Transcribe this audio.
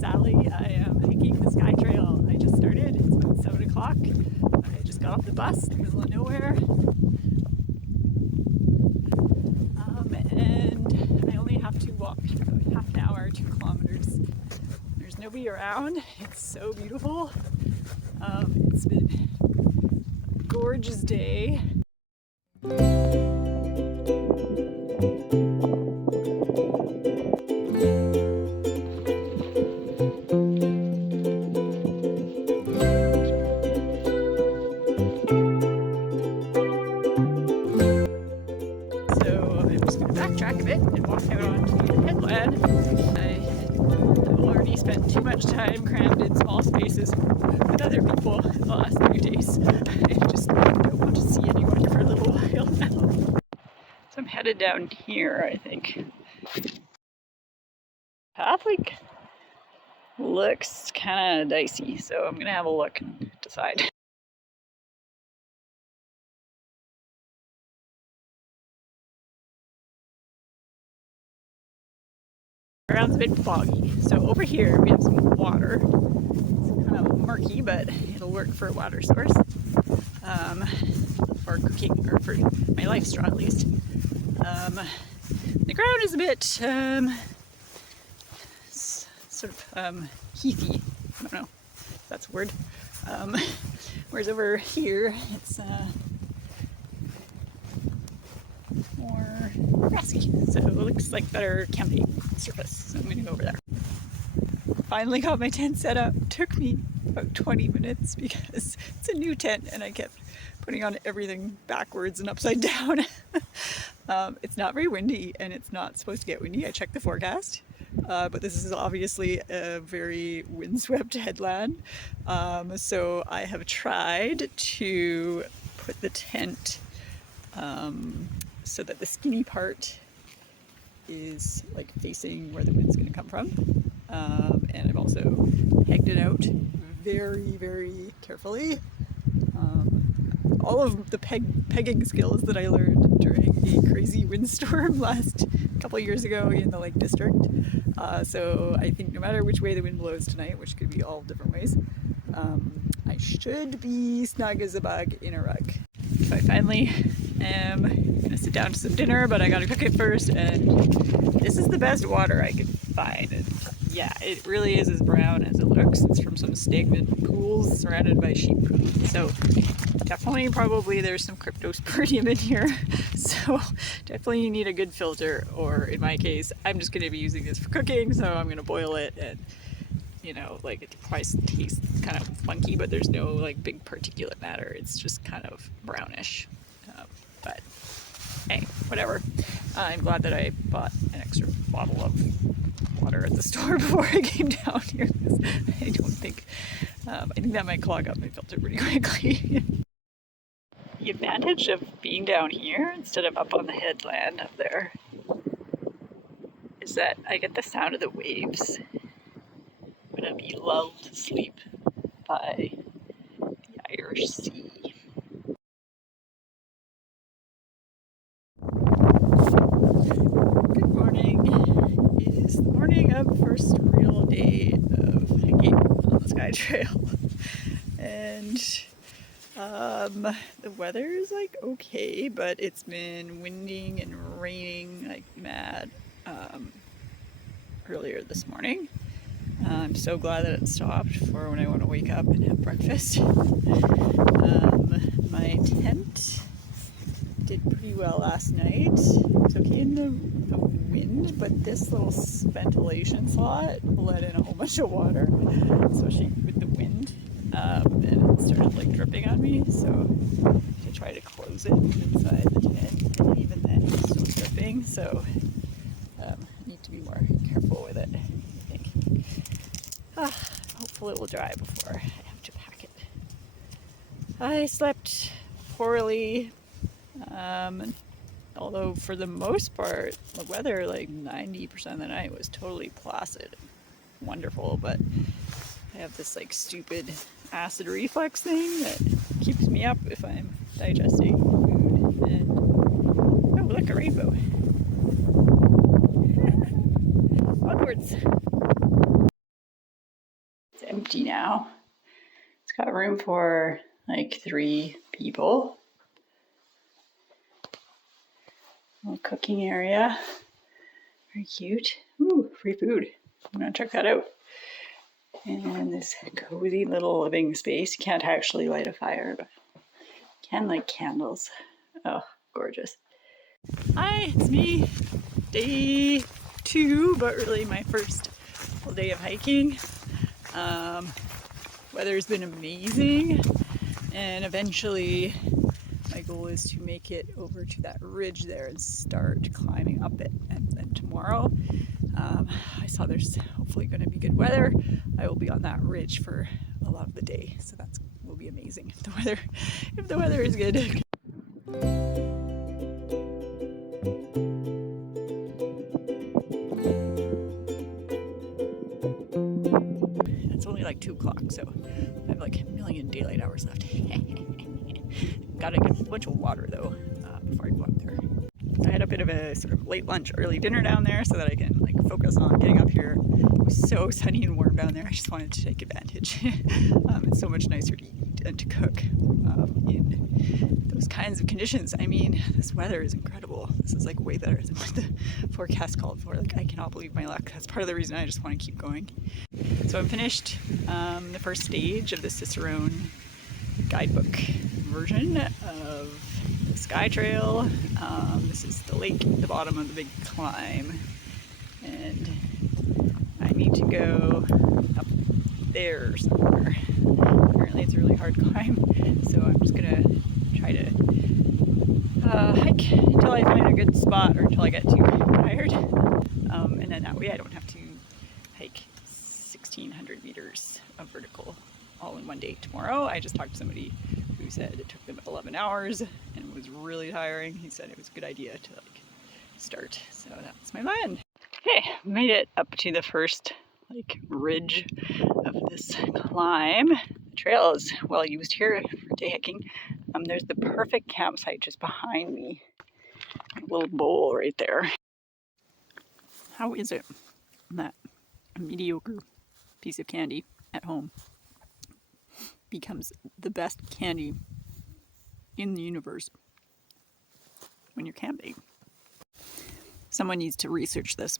Sally. I am hiking the Skye Trail. I just started. It's about 7 o'clock. I just got off the bus in the middle of nowhere. And I only have to walk about half an hour, 2 kilometers. There's nobody around. It's so beautiful. It's been a gorgeous day. Backtrack a bit and walk out onto the headland. I've already spent too much time crammed in small spaces with other people in the last few days. I just don't want to see anyone for a little while now. So I'm headed down here, I think. Affric looks kind of dicey, so I'm gonna have a look and decide. Around's a bit foggy, so over here we have some water. It's kind of murky, but it'll work for a water source, for cooking, or for my life straw at least. The ground is a bit sort of heathy. I don't know if that's a word. Whereas over here it's more grassy, so it looks like better camping surface, so I'm gonna go over there. Finally got my tent set up. Took me about 20 minutes because it's a new tent and I kept putting on everything backwards and upside down. It's not very windy and it's not supposed to get windy. I checked the forecast, but this is obviously a very windswept headland. So I have tried to put the tent so that the skinny part is like facing where the wind's going to come from, and I've also pegged it out very, very carefully. All of the pegging skills that I learned during a crazy windstorm last couple of years ago in the Lake District. So I think no matter which way the wind blows tonight, which could be all different ways, I should be snug as a bug in a rug. So I finally am gonna sit down to some dinner, but I gotta cook it first, and this is the best water I could find. And yeah, it really is as brown as it looks. It's from some stagnant pools surrounded by sheep poop. So definitely probably there's some cryptosporidium in here. So definitely you need a good filter, or in my case, I'm just gonna be using this for cooking, so I'm gonna boil it, and you know, like it probably tastes kind of funky, but there's no like big particulate matter. It's just kind of brownish. But hey, whatever. I'm glad that I bought an extra bottle of water at the store before I came down here, because I don't think, I think that might clog up my filter pretty quickly. The advantage of being down here instead of up on the headland up there is that I get the sound of the waves. I'm gonna be lulled to sleep by the Irish Sea. Good morning. It is the morning of the first real day of hiking on the Skye Trail. And the weather is like okay, but it's been winding and raining like mad earlier this morning. I'm so glad that it stopped for when I want to wake up and have breakfast. My tent did pretty well last night. It's okay in the wind, but this little ventilation slot let in a whole bunch of water, especially with the wind, and it started like dripping on me, so I tried to close it inside the tent, and even then it's still dripping, so I need to be more careful with it, I think. Hopefully it will dry before I have to pack it. I slept poorly, although for the most part the weather, like 90% of the night, was totally placid and wonderful, but I have this like stupid acid reflux thing that keeps me up if I'm digesting food. And oh, look, a rainbow. Onwards. empty now. It's got room for like 3 people. Little cooking area. Very cute. Ooh, free food. I'm gonna check that out. And this cozy little living space. You can't actually light a fire, but you can light candles. Oh, gorgeous. Hi, it's me. Day 2, but really my first full day of hiking. Weather's been amazing, and eventually my goal is to make it over to that ridge there and start climbing up it. And then tomorrow, I saw there's hopefully going to be good weather. I will be on that ridge for a lot of the day, so that will be amazing if the weather is good. It's only like 2 o'clock, so I have like a million daylight hours left. Gotta get a bunch of water though before I go up there. I had a bit of a sort of late lunch, early dinner down there so that I can like focus on getting up here. It was so sunny and warm down there. I just wanted to take advantage. It's so much nicer to eat and to cook in those kinds of conditions. I mean, this weather is incredible. This is like way better than what the forecast called for. Like, I cannot believe my luck. That's part of the reason I just want to keep going. So I'm finished the first stage of the Cicerone guidebook version of the Skye Trail. This is the lake at the bottom of the big climb, and I need to go up there somewhere. Apparently it's a really hard climb, so I'm just gonna try to hike until I find a good spot or until I get too tired, and then that way I don't have to hike 1,600 meters of vertical all in one day tomorrow. I just talked to somebody who said it took them 11 hours and it was really tiring. He said it was a good idea to like start, so that's my plan. Okay, made it up to the first like ridge of this climb. The trail is well used here for day hiking. There's the perfect campsite just behind me. A little bowl right there. How is it that a mediocre piece of candy at home becomes the best candy in the universe when you're camping? Someone needs to research this.